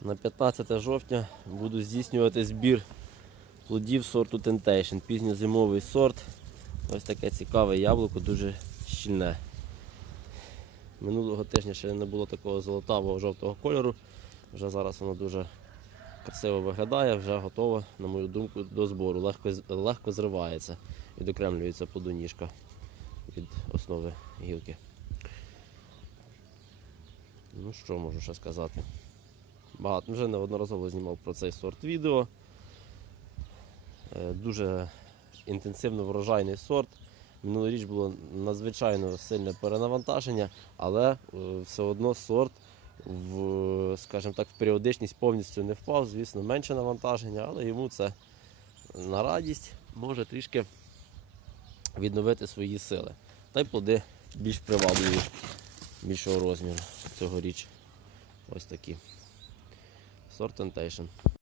На 15 жовтня буду здійснювати збір плодів сорту Temptation. Пізньозимовий сорт. Ось таке цікаве яблуко, дуже щільне. Минулого тижня ще не було такого золотавого жовтого кольору. Вже зараз воно дуже красиво виглядає, вже готово, на мою думку, до збору. Легко, легко зривається, відокремлюється плодоніжка від основи гілки. Ну що можу ще сказати? Багато вже неодноразово знімав про цей сорт відео. Е, Дуже інтенсивно врожайний сорт. Минулоріч було надзвичайно сильне перенавантаження, але е, все одно сорт в, скажімо так, в періодичність повністю не впав. Звісно, менше навантаження, але йому це на радість може трішки відновити свої сили. Та й плоди більш привабливі, більшого розміру цьогоріч. Ось такі. Сорт Temptation.